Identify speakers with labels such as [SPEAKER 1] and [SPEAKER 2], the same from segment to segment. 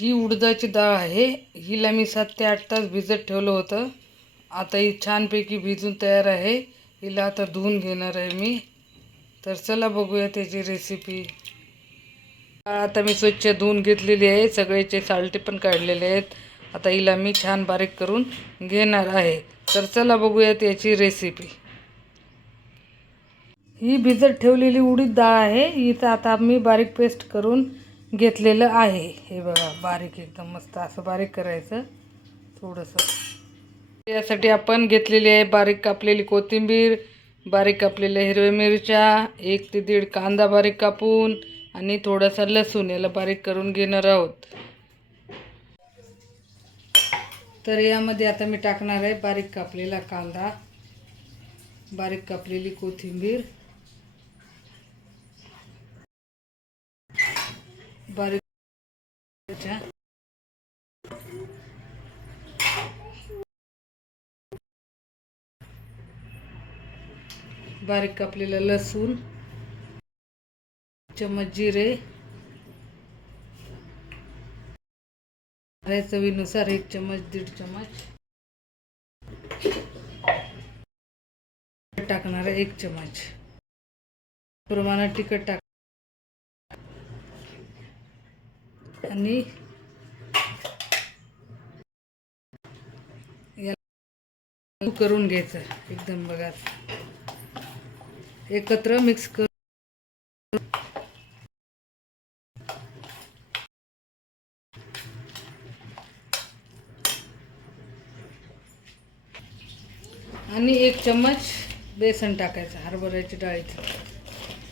[SPEAKER 1] ही उडदाची डाळ आहे हिला मी सात ते आठ तास भिजत ठेवलं होतं. आता ही छानपैकी भिजून तयार आहे. हिला आता धुवून घेणार आहे मी. तर चला बघूया त्याची रेसिपी आता मी स्वच्छ धुवून घेतलेली आहे. सगळ्याचे सालटे पण काढलेले आहेत. आता हिला मी छान बारीक करून घेणार आहे. तर चला बघूया त्याची रेसिपी ही भिजत ठेवलेली उडीद डाळ आहे. हिचं आता मी बारीक पेस्ट करून घेतलेलं आहे. हे बघा बारीक एकदम मस्त असं बारीक करायचं थोडंसं. यासाठी आपण घेतलेली आहे बारीक कापलेली कोथिंबीर बारीक कापलेल्या हिरव्या मिरच्या एक ते दीड कांदा बारीक कापून आणि थोडासा लसूण याला बारीक करून घेणार आहोत. तर यामध्ये आता मी टाकणार आहे बारीक कापलेला कांदा बारीक कापलेली कोथिंबीर. बारीक मिरच्या. बारीक कापलेलं लसूण चमच जिरे चवीनुसार एक चमच दीड चमच टाकणार एक चमच प्रमाणात तिखट टाक आणि याला करून घ्यायचं एकदम बघा. एकत्र मिक्स कर आणि एक चम्मच बेसन टाकायचं हरभऱ्याच्या डाळीचं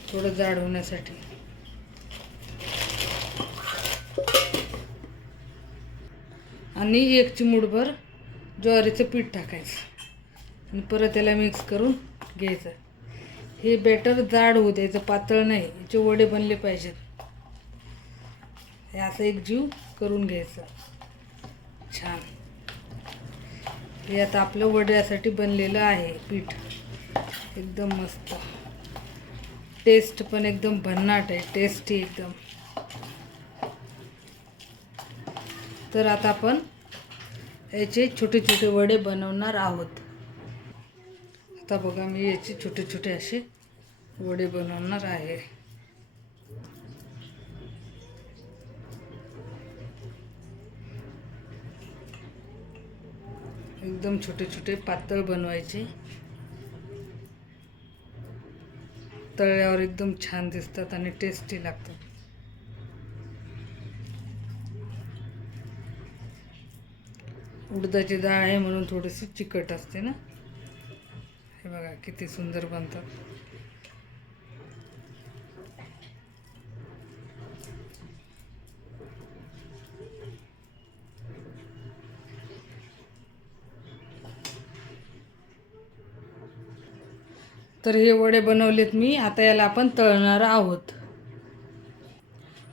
[SPEAKER 1] थोडं जाड होण्यासाठी. आणि एक चिमूटभर ज्वारीचं पीठ टाकायचं. आणि परत त्याला मिक्स करून घ्यायचं. हे बॅटर जाड होऊ द्यायचं पातळ नाही याचे वडे बनले पाहिजेत. हे असं एक जीव करून घ्यायचं. छान. हे आता आपलं वड्यासाठी बनलेलं आहे पीठ. एकदम मस्त. टेस्ट पण एकदम भन्नाट आहे टेस्टी एकदम. तर आता आपण याचे छोटे छोटे वडे बनवणार आहोत. आता बघा मी याचे छोटे छोटे असे वडे बनवणार आहे. एकदम छोटे छोटे पातळ बनवायचे. तळल्यावर एकदम छान दिसतात आणि टेस्टी लागतात. उडदाची डाळ आहे म्हणून थोडीशी चिकट असते ना. हे बघा किती सुंदर बनतात तर हे वडे बनवलेत मी. आता याला आपण तळणार आहोत.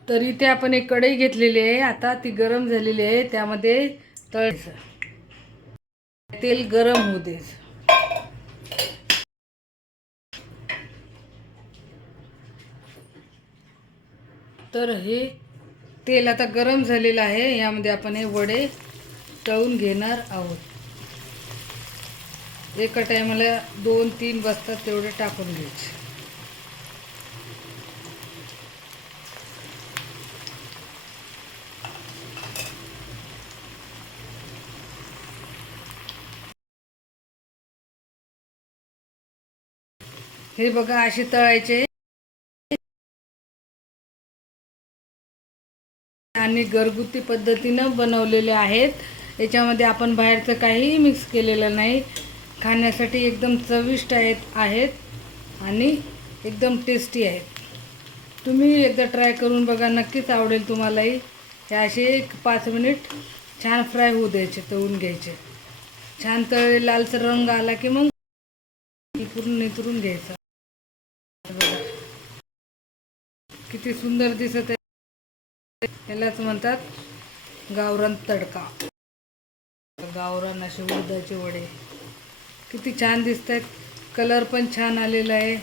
[SPEAKER 1] तर इथे आपण एक कढई घेतलेली आहे. आता ती गरम झालेली आहे. त्यामध्ये तळायचं तेल गरम होऊ द्यायचं तर हे तेल आता गरम झालेलं आहे. यामध्ये आपण हे वडे तळून घेणार आहोत. एका टायमाला दोन तीन बसतात तेवढे टाकून घ्यायचे. हे बघा असे तळायचे. आणि घरगुती पद्धतीनं बनवलेले आहेत. याच्यामध्ये आपण बाहेरचं काहीही मिक्स केलेलं नाही. खाण्यासाठी एकदम चविष्ट आहेत आहेत आणि एकदम टेस्टी आहेत. तुम्ही एकदा ट्राय करून बघा नक्कीच आवडेल तुम्हालाही. हे असे एक पाच मिनिट छान फ्राय होऊ द्यायचे तळून घ्यायचे. छान तळले लालसर रंग आला की मग पूर्ण नितरून घ्यायचं बघा. किती सुंदर दिसत आहे यालाच म्हणतात गावरान तडका. गावरान असे उडदाचे वडे. किती छान दिसत आहेत कलर पण छान आलेला आहे.